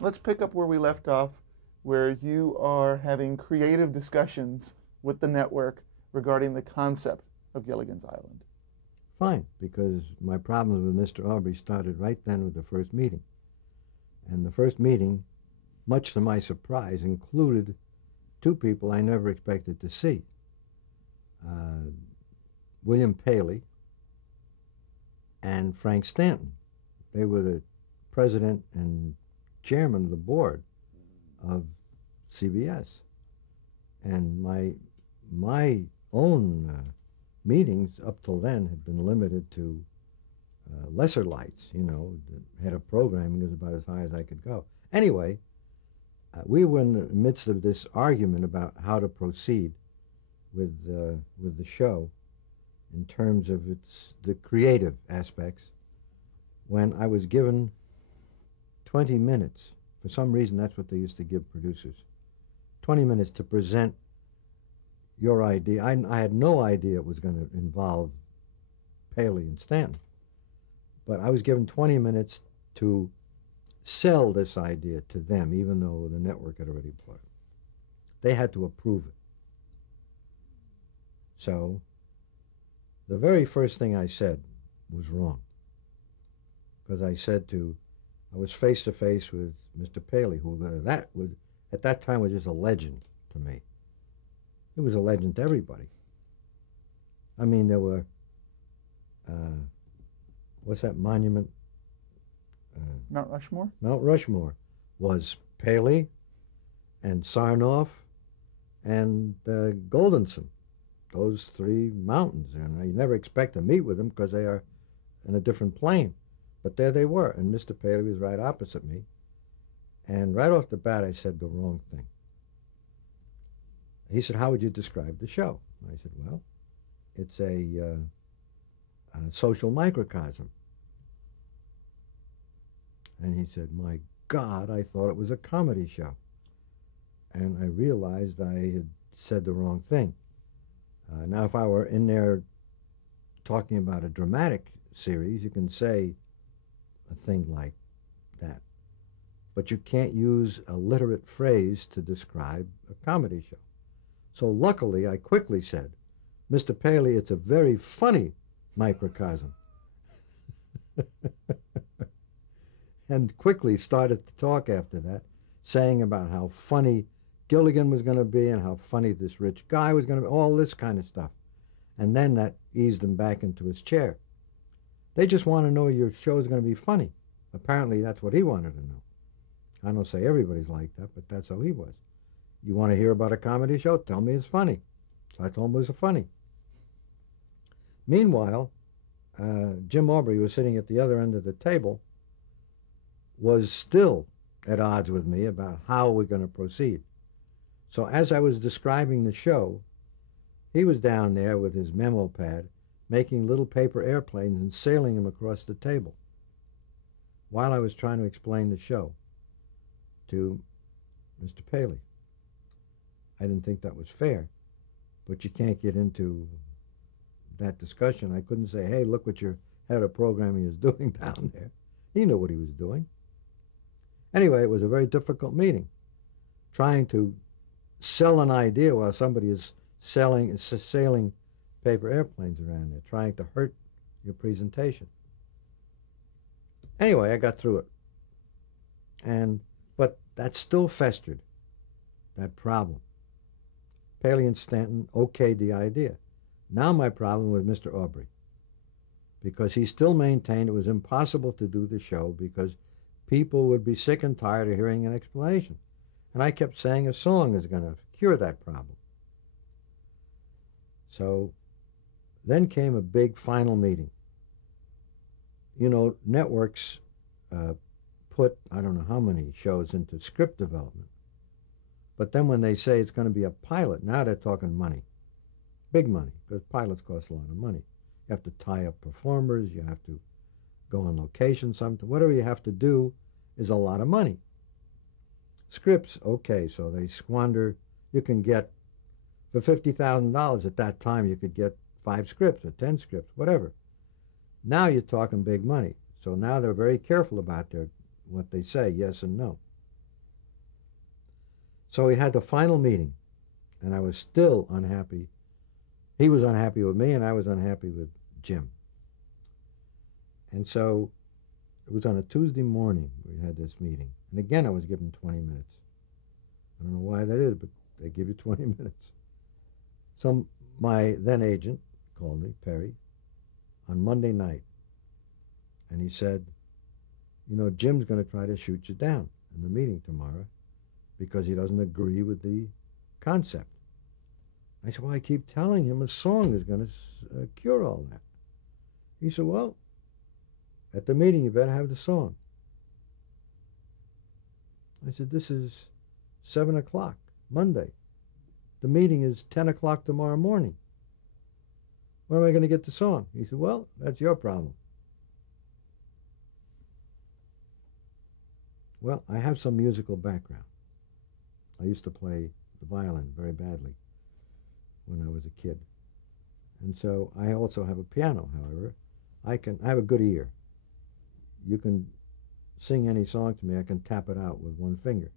let's pick up where we left off, where you are having creative discussions with the network regarding the concept of Gilligan's Island. Fine, because my problems with Mr. Aubrey started right then with the first meeting. And the first meeting, much to my surprise, included two people I never expected to see. William Paley and Frank Stanton. They were the president and chairman of the board of CBS. And my own meetings up till then had been limited to lesser lights, you know. The head of programming was about as high as I could go. Anyway, we were in the midst of this argument about how to proceed with the show in terms of the creative aspects, when I was given 20 minutes. For some reason, that's what they used to give producers. 20 minutes to present your idea. I had no idea it was going to involve Paley and Stanton. But I was given 20 minutes to sell this idea to them, even though the network had already played it. They had to approve it. So the very first thing I said was wrong. Because I was face to face with Mr. Paley, who at that time was just a legend to me. He was a legend to everybody. I mean, there were, what's that monument? Mount Rushmore? Mount Rushmore was Paley and Sarnoff and Goldenson. Those three mountains. And you never expect to meet with them because they are in a different plane. But there they were, and Mr. Paley was right opposite me. And right off the bat, I said the wrong thing. He said, "How would you describe the show?" I said, "Well, it's a social microcosm." And he said, "My God, I thought it was a comedy show." And I realized I had said the wrong thing. Now, if I were in there talking about a dramatic series, you can say a thing like that. But you can't use a literate phrase to describe a comedy show. So luckily, I quickly said, "Mr. Paley, it's a very funny microcosm." And quickly started to talk after that, saying about how funny Gilligan was going to be and how funny this rich guy was going to be, all this kind of stuff. And then that eased him back into his chair. They just want to know your show is going to be funny. Apparently, that's what he wanted to know. I don't say everybody's like that, but that's how he was. You want to hear about a comedy show? Tell me it's funny. So I told him it was funny. Meanwhile, Jim Aubrey, who was sitting at the other end of the table, was still at odds with me about how we're going to proceed. So as I was describing the show, he was down there with his memo pad, making little paper airplanes and sailing them across the table, while I was trying to explain the show to Mr. Paley. I didn't think that was fair, but you can't get into that discussion. I couldn't say, "Hey, look what your head of programming is doing down there." He knew what he was doing. Anyway, it was a very difficult meeting, trying to sell an idea while somebody is sailing paper airplanes around there, trying to hurt your presentation. Anyway, I got through it. But that still festered, that problem. Paley and Stanton okayed the idea. Now my problem was Mr. Aubrey, because he still maintained it was impossible to do the show because people would be sick and tired of hearing an explanation. And I kept saying a song is going to cure that problem. So then came a big final meeting. You know, networks put, I don't know how many shows into script development. But then when they say it's going to be a pilot, now they're talking money. Big money, because pilots cost a lot of money. You have to tie up performers, you have to go on location, something. Whatever you have to do is a lot of money. Scripts, okay, so they squander. You can get, for $50,000 at that time, you could get 5 scripts or 10 scripts, whatever. Now you're talking big money. So now they're very careful about what they say, yes and no. So we had the final meeting, and I was still unhappy. He was unhappy with me, and I was unhappy with Jim. And so it was on a Tuesday morning we had this meeting. And again, I was given 20 minutes. I don't know why that is, but they give you 20 minutes. So my then agent called me, Perry, on Monday night. And he said, you know, Jim's going to try to shoot you down in the meeting tomorrow because he doesn't agree with the concept. I said, well, I keep telling him a song is going to cure all that. He said, well, at the meeting, you better have the song. I said, this is 7 o'clock, Monday. The meeting is 10 o'clock tomorrow morning. Where am I going to get the song? He said, well, that's your problem. Well, I have some musical background. I used to play the violin very badly when I was a kid. And so I also have a piano, however. I have a good ear. You can sing any song to me, I can tap it out with one finger.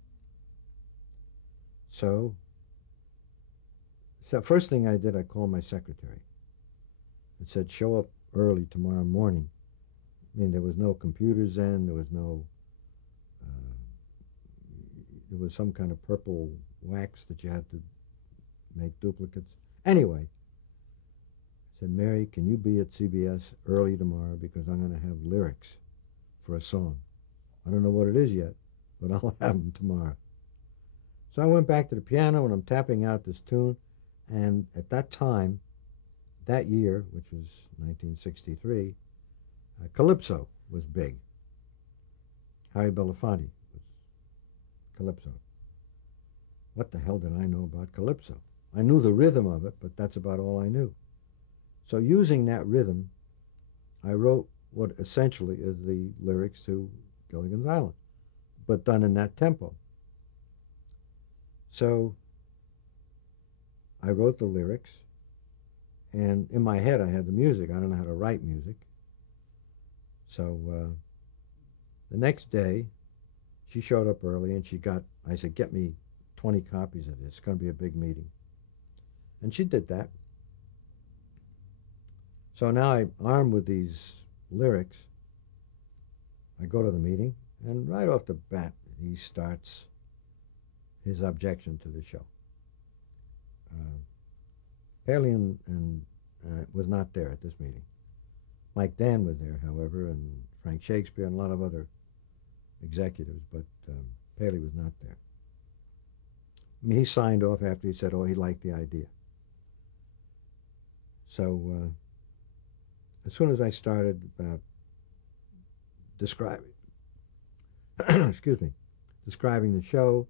So first thing I did, I called my secretary and said, show up early tomorrow morning. I mean, there was no computers then, there was no, there was some kind of purple wax that you had to make duplicates. Anyway, I said, Mary, can you be at CBS early tomorrow because I'm going to have lyrics for a song. I don't know what it is yet, but I'll have them tomorrow. So I went back to the piano and I'm tapping out this tune. And at that time, that year, which was 1963, Calypso was big. Harry Belafonte was Calypso. What the hell did I know about Calypso? I knew the rhythm of it, but that's about all I knew. So using that rhythm, I wrote what essentially is the lyrics to Gilligan's Island, but done in that tempo. So I wrote the lyrics, and in my head I had the music. I don't know how to write music. So the next day, she showed up early, and I said, get me 20 copies of this. It's going to be a big meeting. And she did that. So now I'm armed with these lyrics. I go to the meeting, and right off the bat, he starts his objection to the show. Paley was not there at this meeting. Mike Dan was there, however, and Frank Shakespeare and a lot of other executives, but Paley was not there. I mean, he signed off after he said, oh, he liked the idea. So as soon as I started about describing, describing the show,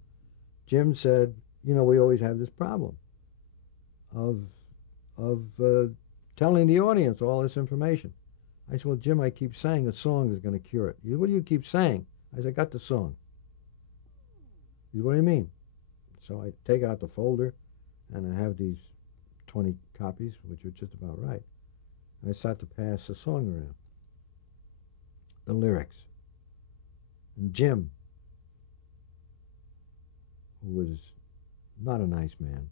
Jim said, you know, we always have this problem of telling the audience all this information. I said, well, Jim, I keep saying a song is going to cure it. He said, what do you keep saying? I said, I got the song. He said, what do you mean? So I take out the folder, and I have these 20 copies, which are just about right. I start to pass the song around, the lyrics. And Jim, who was not a nice man,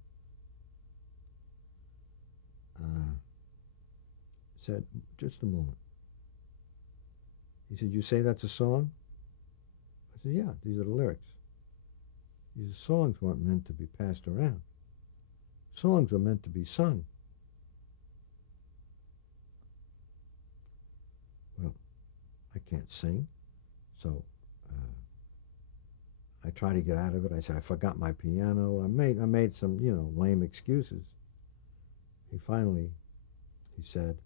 said, just a moment. He said, you say that's a song? I said, yeah, these are the lyrics. These songs weren't meant to be passed around. Songs were meant to be sung. Well, I can't sing, so I try to get out of it. I said, I forgot my piano. I made some, you know, lame excuses. He said,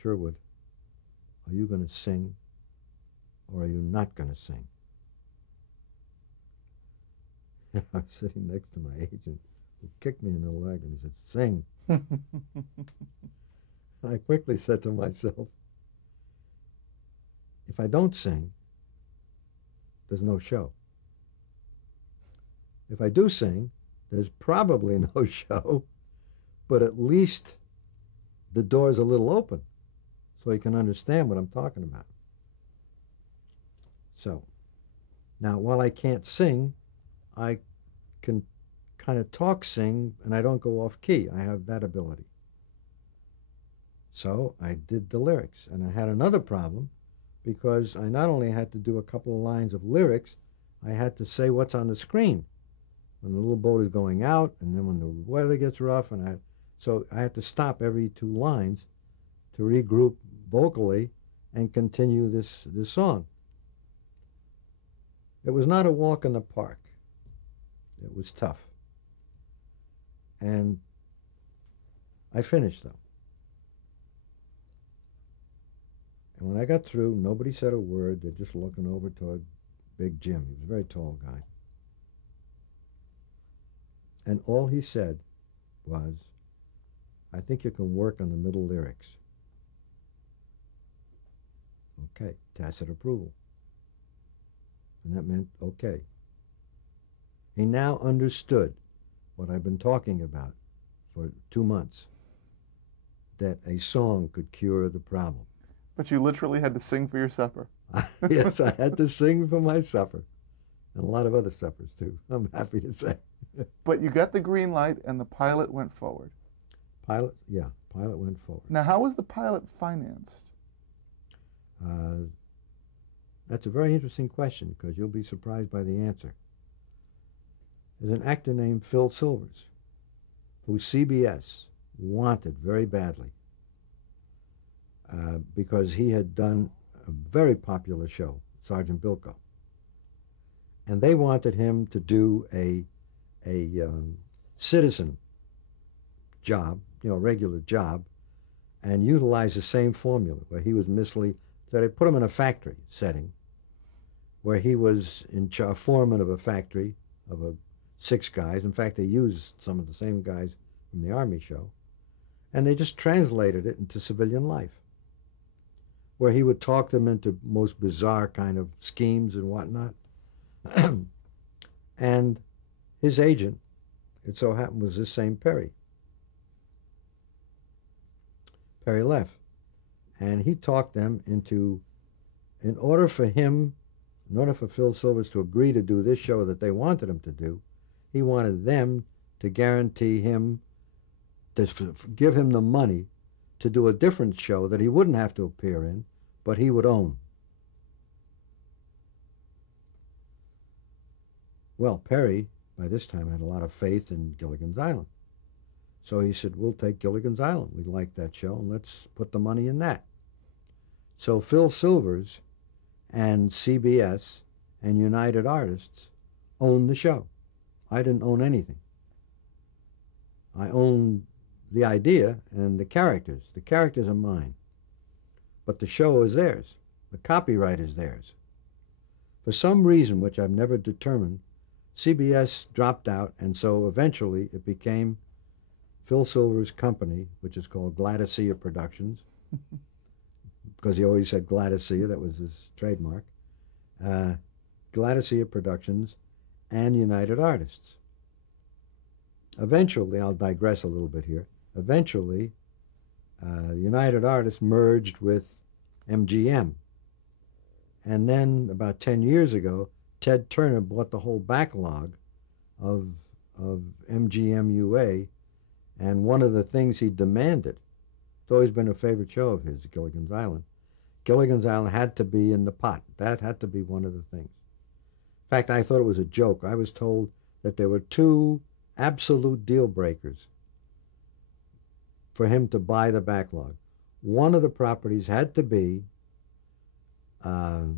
Sherwood, are you going to sing or are you not going to sing? And I was sitting next to my agent who kicked me in the leg and he said, sing. I quickly said to myself, if I don't sing, there's no show. If I do sing, there's probably no show, but at least the door's a little open so you can understand what I'm talking about. So, now while I can't sing, I can kind of talk sing and I don't go off key. I have that ability. So I did the lyrics, and I had another problem because I not only had to do a couple of lines of lyrics, I had to say what's on the screen when the little boat is going out, and then when the weather gets rough, so I had to stop every 2 lines to regroup vocally and continue this song. It was not a walk in the park. It was tough. And I finished, though. And when I got through, nobody said a word. They're just looking over toward Big Jim. He was a very tall guy. And all he said was, I think you can work on the middle lyrics. Okay, tacit approval. And that meant okay. He now understood what I've been talking about for 2 months, that a song could cure the problem. But you literally had to sing for your supper. Yes, I had to sing for my supper. And a lot of other suppers, too, I'm happy to say. But you got the green light and the pilot went forward. Pilot went forward. Now, how was the pilot financed? That's a very interesting question, because you'll be surprised by the answer. There's an actor named Phil Silvers, who CBS wanted very badly, because he had done a very popular show, Sergeant Bilko. And they wanted him to do a citizen job, a regular job, and utilize the same formula where he was So they put him in a factory setting where he was foreman of a factory of 6 guys. In fact, they used some of the same guys from the Army show, and they just translated it into civilian life, where he would talk them into most bizarre kind of schemes and whatnot. And his agent, it so happened, was this same Perry. Perry left. And he talked them into, in order for Phil Silvers to agree to do this show that they wanted him to do, he wanted them to guarantee him, to give him the money to do a different show that he wouldn't have to appear in, but he would own. Well, Perry, by this time, had a lot of faith in Gilligan's Island. So he said, we'll take Gilligan's Island. We like that show, and let's put the money in that. So Phil Silvers and CBS and United Artists owned the show. I didn't own anything. I owned the idea and the characters. The characters are mine. But the show is theirs. The copyright is theirs. For some reason, which I've never determined, CBS dropped out, and so eventually it became Phil Silver's company, which is called Gladysea Productions, because he always said Gladysea, that was his trademark. Gladysea Productions and United Artists. Eventually, I'll digress a little bit here, eventually United Artists merged with MGM. And then about 10 years ago, Ted Turner bought the whole backlog of MGM UA, and one of the things he demanded, it's always been a favorite show of his, Gilligan's Island. Gilligan's Island had to be in the pot. That had to be one of the things. In fact, I thought it was a joke. I was told that there were 2 absolute deal breakers for him to buy the backlog. One of the properties had to be God.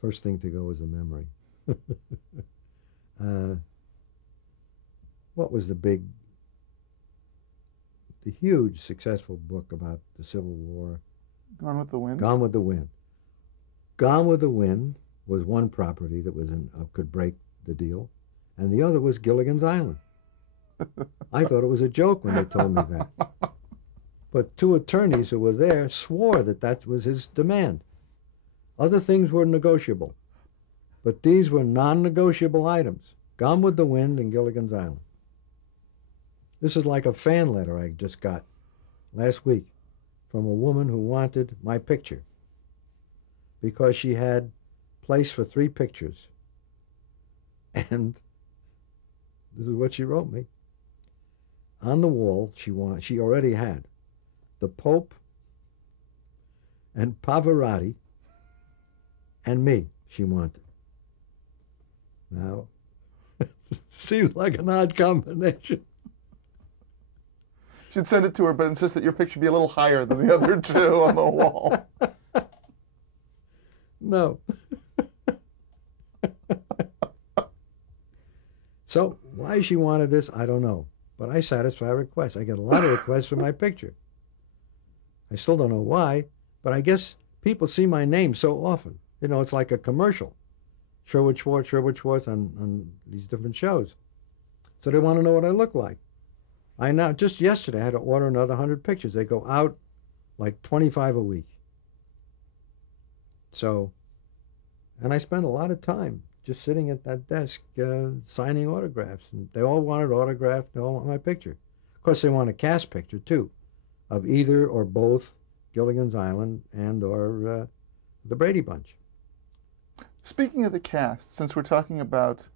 First thing to go is a memory. What was the huge successful book about the Civil War? Gone with the Wind? Gone with the Wind. Gone with the Wind was one property that was could break the deal, and the other was Gilligan's Island. I thought it was a joke when they told me that. But 2 attorneys who were there swore that that was his demand. Other things were negotiable, but these were non-negotiable items. Gone with the Wind and Gilligan's Island. This is like a fan letter I just got last week from a woman who wanted my picture because she had place for 3 pictures. And this is what she wrote me. On the wall, she already had the Pope and Pavarotti and me, she wanted. Now, it seems like an odd combination. She'd send it to her, but insist that your picture be a little higher than the other 2 on the wall. No. So, why she wanted this, I don't know. But I satisfy requests. I get a lot of requests for my picture. I still don't know why, but I guess people see my name so often. You know, it's like a commercial. Sherwood, Schwartz on these different shows. So they want to know what I look like. I now, just yesterday, I had to order another 100 pictures. They go out like 25 a week. So, and I spend a lot of time just sitting at that desk signing autographs. And they all wanted autographed. They all want my picture. Of course, they want a cast picture, too, of either or both Gilligan's Island and or the Brady Bunch. Speaking of the cast, since we're talking about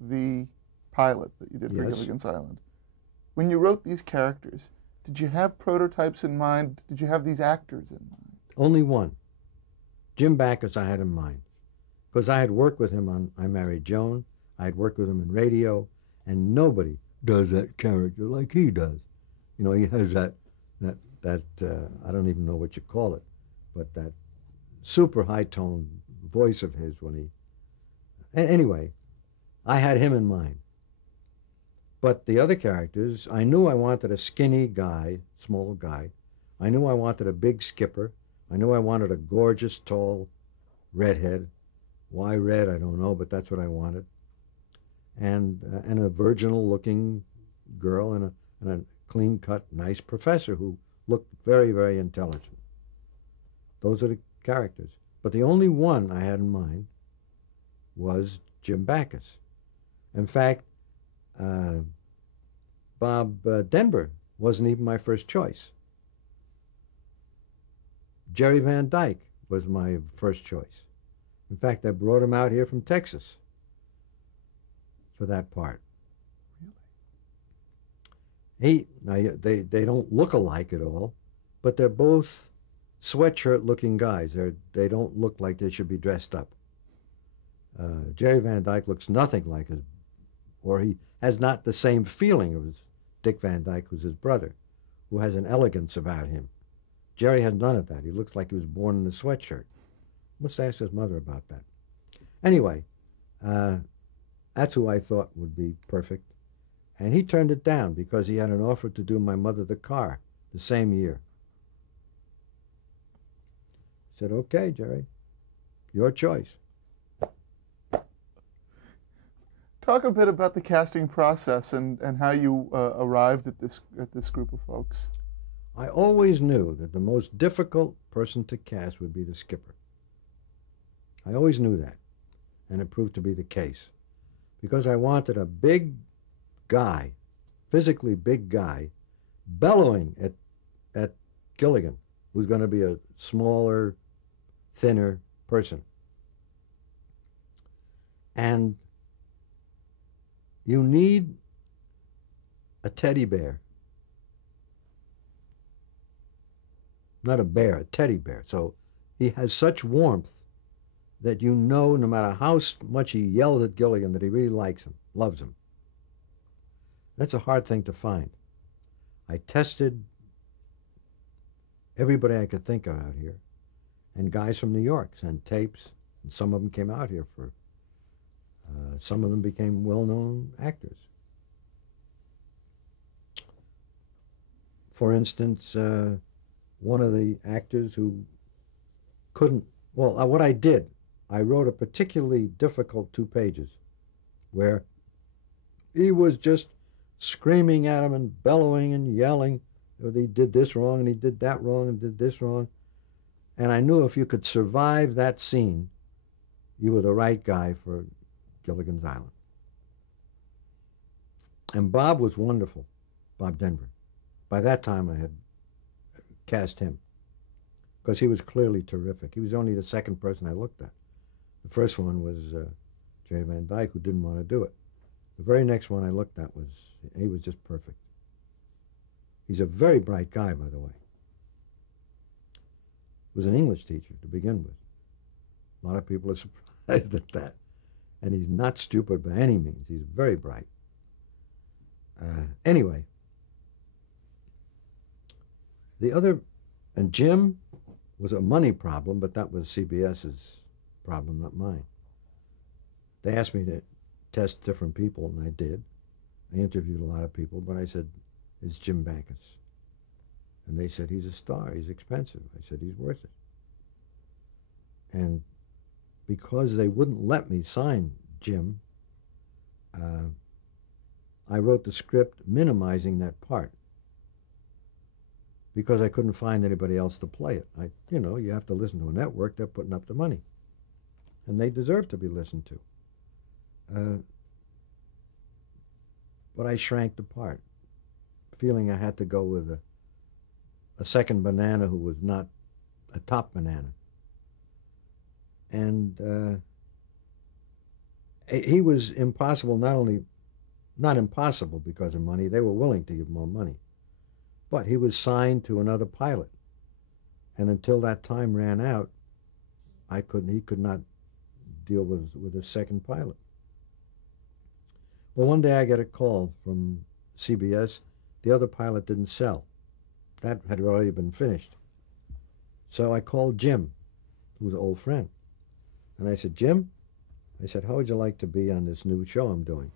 the pilot that you did for Yes. Gilligan's Island, when you wrote these characters, did you have prototypes in mind? Did you have these actors in mind? Only one. Jim Backus I had in mind. Because I had worked with him on I Married Joan. I had worked with him in radio. And nobody does that character like he does. You know, he has that I don't even know what you call it, but that super high-toned voice of his when he... Anyway, I had him in mind. But the other characters, I knew I wanted a skinny guy, small guy. I knew I wanted a big skipper. I knew I wanted a gorgeous, tall redhead. Why red, I don't know, but that's what I wanted. And a virginal-looking girl and a clean-cut, nice professor who looked very, very intelligent. Those are the characters. But the only one I had in mind was Jim Backus. In fact, Bob Denver wasn't even my first choice. Jerry Van Dyke was my first choice. In fact, I brought him out here from Texas for that part. They don't look alike at all, but they're both sweatshirt-looking guys. They don't look like they should be dressed up. Jerry Van Dyke looks nothing like his, or he has not the same feeling of his Dick Van Dyke, who's his brother, who has an elegance about him. Jerry has none of that. He looks like he was born in a sweatshirt. Must ask his mother about that. Anyway, that's who I thought would be perfect. And he turned it down because he had an offer to do My Mother the Car the same year. I said, okay, Jerry, your choice. Talk a bit about the casting process and how you arrived at this group of folks. I always knew that the most difficult person to cast would be the skipper. I always knew that, and it proved to be the case. Because I wanted a big guy, physically big guy, bellowing at Gilligan, who's going to be a smaller, thinner person. And you need a teddy bear. Not a bear, a teddy bear. So he has such warmth that you know no matter how much he yells at Gilligan that he really likes him, loves him. That's a hard thing to find. I tested everybody I could think of out here, and guys from New York sent tapes, and some of them came out here for, some of them became well-known actors. For instance, one of the actors who couldn't, well, what I did, I wrote a particularly difficult 2 pages where he was just screaming at him and bellowing and yelling that he did this wrong and he did that wrong and did this wrong. And I knew if you could survive that scene, you were the right guy for Gilligan's Island. And Bob was wonderful, Bob Denver. By that time I had cast him because he was clearly terrific. He was only the second person I looked at. The first one was Jerry Van Dyke, who didn't want to do it. The very next one I looked at he was just perfect. He's a very bright guy, by the way. Was an English teacher to begin with. A lot of people are surprised at that. And he's not stupid by any means. He's very bright. Anyway, and Jim was a money problem, but that was CBS's problem, not mine. They asked me to test different people, and I did. I interviewed a lot of people, but I said, "It's Jim Backus." And they said, "He's a star, he's expensive." I said, "He's worth it." And because they wouldn't let me sign Jim, I wrote the script minimizing that part because I couldn't find anybody else to play it. You have to listen to a network. They're putting up the money, and they deserve to be listened to. But I shrank the part, feeling I had to go with a second banana who was not a top banana. And he was impossible, not impossible because of money. They were willing to give more money. But he was signed to another pilot. And until that time ran out, he could not deal with a second pilot. Well, one day I get a call from CBS. The other pilot didn't sell. That had already been finished. So I called Jim, who was an old friend. And I said, "Jim," I said, "how would you like to be on this new show I'm doing?"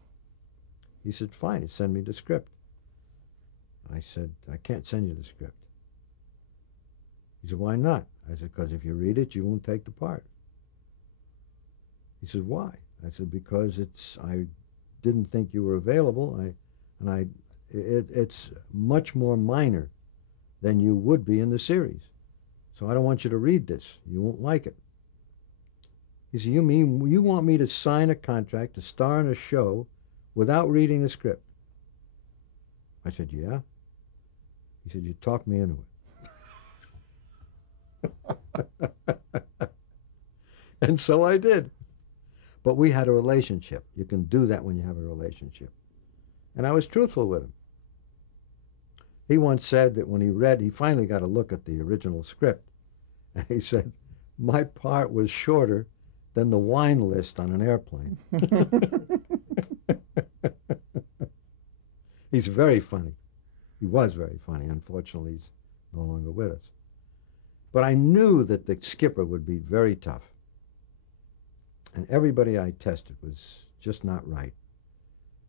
He said, "Fine, he send me the script." I said, "I can't send you the script." He said, "Why not?" I said, "Because if you read it, you won't take the part." He said, "Why?" I said, "Because I didn't think you were available, it's much more minor than you would be in the series. So I don't want you to read this. You won't like it." He said, "You mean you want me to sign a contract to star in a show without reading the script?" I said, "Yeah." He said, "You talked me into it." And so I did. But we had a relationship. You can do that when you have a relationship. And I was truthful with him. He once said that when he finally got a look at the original script, and he said, "My part was shorter than the wine list on an airplane." He's very funny. He was very funny. Unfortunately, he's no longer with us. But I knew that the skipper would be very tough. And everybody I tested was just not right.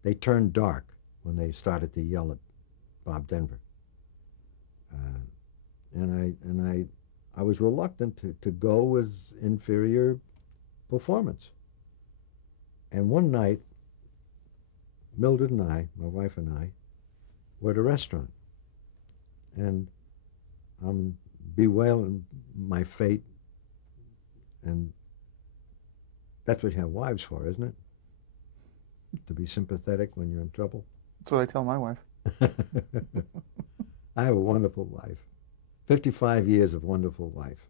They turned dark when they started to yell at Bob Denver. And I was reluctant to go with inferior performance. And one night, Mildred and I, my wife and I, were at a restaurant. And I'm bewailing my fate. And that's what you have wives for, isn't it? To be sympathetic when you're in trouble. That's what I tell my wife. I have a wonderful wife. 55 years of wonderful life.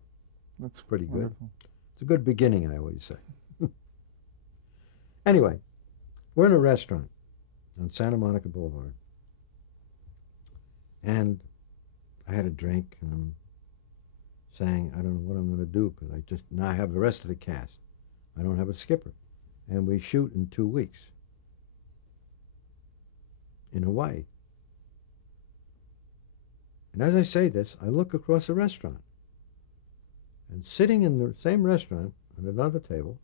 That's pretty good. Wonderful. It's a good beginning, I always say. Anyway, we're in a restaurant on Santa Monica Boulevard. And I had a drink, and I'm saying, I don't know what I'm going to do, because now I have the rest of the cast. I don't have a skipper. And we shoot in 2 weeks in Hawaii. And as I say this, I look across the restaurant. And sitting in the same restaurant at another table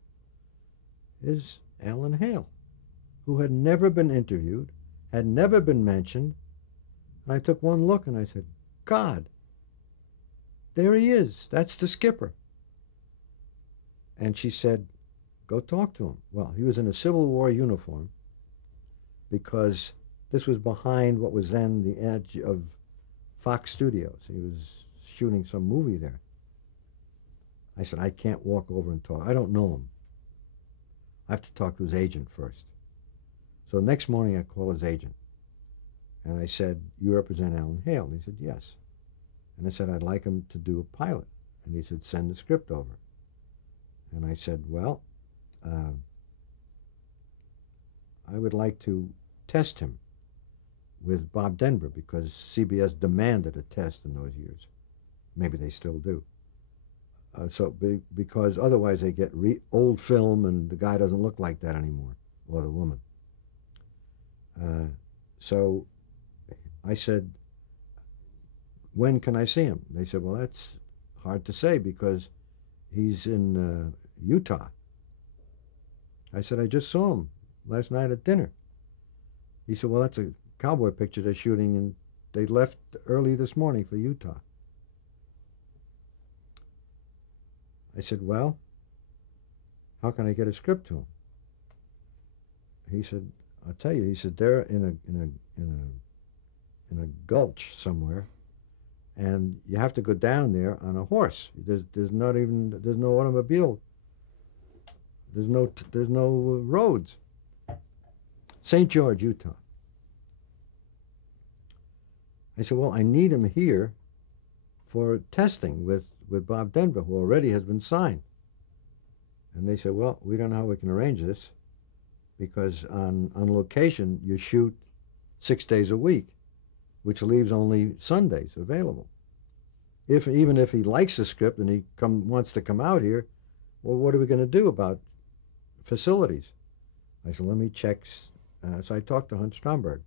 is Alan Hale, who had never been interviewed, had never been mentioned. And I took one look and I said, God, there he is. That's the skipper. And she said, go talk to him. Well, he was in a Civil War uniform because this was behind what was then the edge of Fox Studios. He was shooting some movie there. I said, I can't walk over and talk. I don't know him. I have to talk to his agent first. So next morning I called his agent. And I said, you represent Alan Hale? And he said, yes. And I said, I'd like him to do a pilot. And he said, send the script over. And I said, well, I would like to test him with Bob Denver because CBS demanded a test in those years. Maybe they still do. Because otherwise they get old film and the guy doesn't look like that anymore, or the woman. So I said, when can I see him? They said, well, that's hard to say because he's in Utah. I said, I just saw him last night at dinner. He said, well, that's a cowboy picture they're shooting, and they left early this morning for Utah. I said, well, how can I get a script to him? He said, I'll tell you. He said, they're in a gulch somewhere, and you have to go down there on a horse. There's no automobile. There's no roads. St. George, Utah. I said, well, I need him here for testing with Bob Denver, who already has been signed. And they said, well, we don't know how we can arrange this because on location you shoot 6 days a week, which leaves only Sundays available. Even if he likes the script and he wants to come out here, well, what are we going to do about facilities? I said, let me check. So I talked to Hunt Stromberg,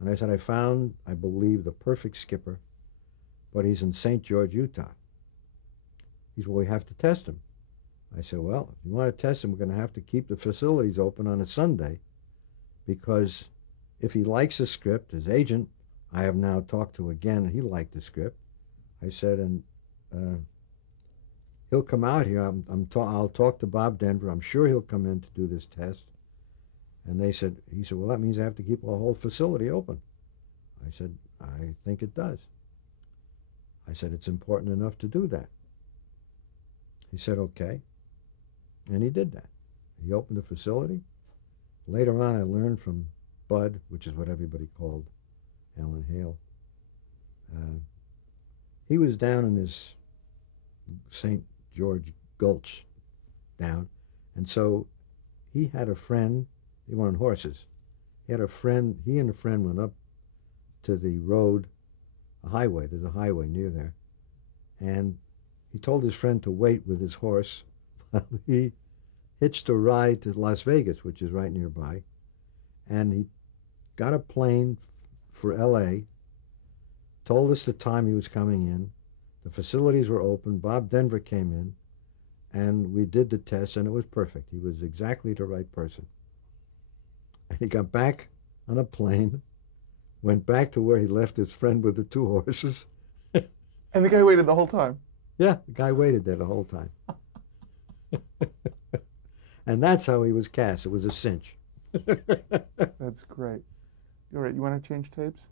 and I said, I found, I believe, the perfect skipper, but he's in St. George, Utah. He said, well, we have to test him. I said, well, if you want to test him, we're going to have to keep the facilities open on a Sunday, because if he likes the script, his agent, I have now talked to again, he liked the script. I said, and he'll come out here. I'll talk to Bob Denver. I'm sure he'll come in to do this test. And he said, well, that means I have to keep the whole facility open. I said, I think it does. I said, it's important enough to do that. He said, okay. And he did that. He opened the facility. Later on, I learned from Bud, which is what everybody called Alan Hale. He was down in his St. George Gulch down, and so he had a friend. They were on horses. He had a friend. He and a friend went up to the road, a highway. There's a highway near there, and he told his friend to wait with his horse while he hitched a ride to Las Vegas, which is right nearby, and he got a plane for L.A., told us the time he was coming in. The facilities were open. Bob Denver came in, and we did the test, and it was perfect. He was exactly the right person. And he got back on a plane, went back to where he left his friend with the 2 horses. And the guy waited the whole time? Yeah, the guy waited there the whole time. And that's how he was cast. It was a cinch. That's great. All right, you want to change tapes?